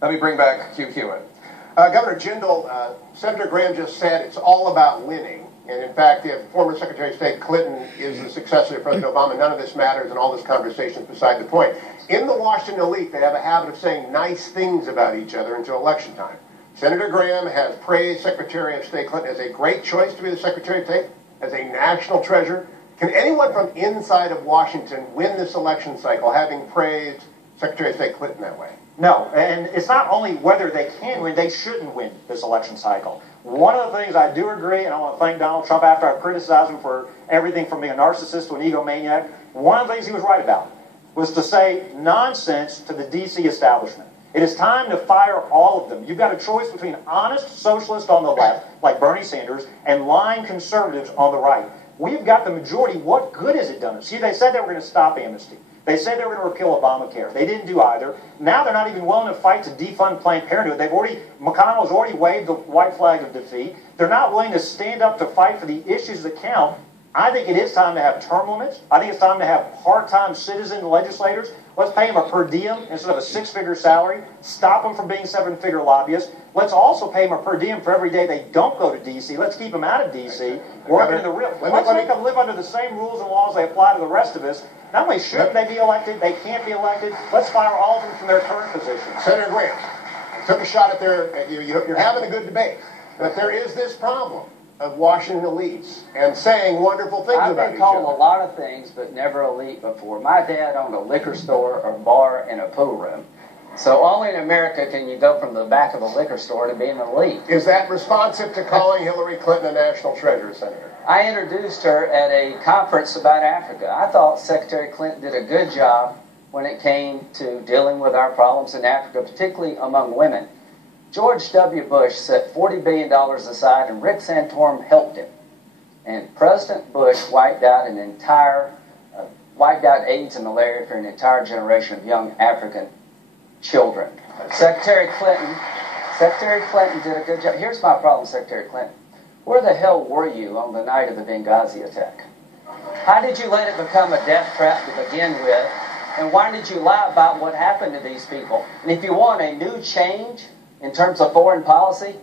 Let me bring back Hugh Hewitt. Governor Jindal, Senator Graham just said it's all about winning. And in fact, if former Secretary of State Clinton is the successor of President Obama, none of this matters and all this conversation is beside the point. In the Washington elite, they have a habit of saying nice things about each other until election time. Senator Graham has praised Secretary of State Clinton as a great choice to be the Secretary of State, as a national treasure. Can anyone from inside of Washington win this election cycle having praised Secretary of State Clinton that way? No, and it's not only whether they can win, they shouldn't win this election cycle. One of the things I do agree, and I want to thank Donald Trump after I've criticized him for everything from being a narcissist to an egomaniac, one of the things he was right about was to say nonsense to the D.C. establishment. It is time to fire all of them. You've got a choice between honest socialists on the left, like Bernie Sanders, and lying conservatives on the right. We've got the majority. What good has it done us? See, they said they were going to stop amnesty. They said they were going to repeal Obamacare. They didn't do either. Now they're not even willing to fight to defund Planned Parenthood. McConnell has already waved the white flag of defeat. They're not willing to stand up to fight for the issues that count. I think it is time to have term limits. I think it's time to have part-time citizen legislators. Let's pay them a per diem instead of a six-figure salary. Stop them from being seven-figure lobbyists. Let's also pay them a per diem for every day they don't go to D.C. Let's keep them out of D.C. Let's make them live under the same rules and laws they apply to the rest of us. Not only shouldn't they be elected, they can't be elected. Let's fire all of them from their current positions. Senator Graham, took a shot at you're having a good debate, but there is this problem of Washington elites and saying wonderful things about each other. I've been called a lot of things, but never elite before. My dad owned a liquor store, a bar, and a pool room. So only in America can you go from the back of a liquor store to being an elite. Is that responsive to calling Hillary Clinton a national treasure, Senator? I introduced her at a conference about Africa. I thought Secretary Clinton did a good job when it came to dealing with our problems in Africa, particularly among women. George W. Bush set $40 billion aside, and Rick Santorum helped him. And President Bush wiped out AIDS and malaria for an entire generation of young African children. Secretary Clinton did a good job. Here's my problem, Secretary Clinton. Where the hell were you on the night of the Benghazi attack? How did you let it become a death trap to begin with? And why did you lie about what happened to these people? And if you want a new change in terms of foreign policy,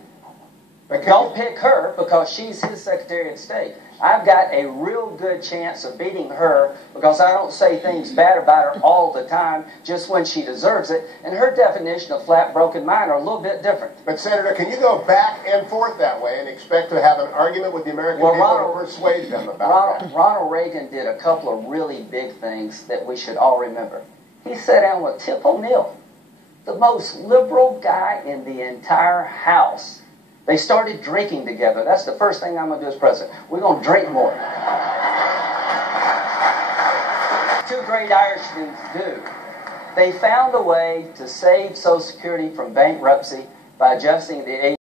don't pick her because she's his Secretary of State. I've got a real good chance of beating her because I don't say things bad about her all the time, just when she deserves it. And her definition of flat broken mind are a little bit different. But Senator, can you go back and forth that way and expect to have an argument with the American people to persuade them about that? Ronald Reagan did a couple of really big things that we should all remember. He sat down with Tip O'Neill, the most liberal guy in the entire House. They started drinking together. That's the first thing I'm going to do as president. We're going to drink more. Two great Irishmen do. They found a way to save Social Security from bankruptcy by adjusting the age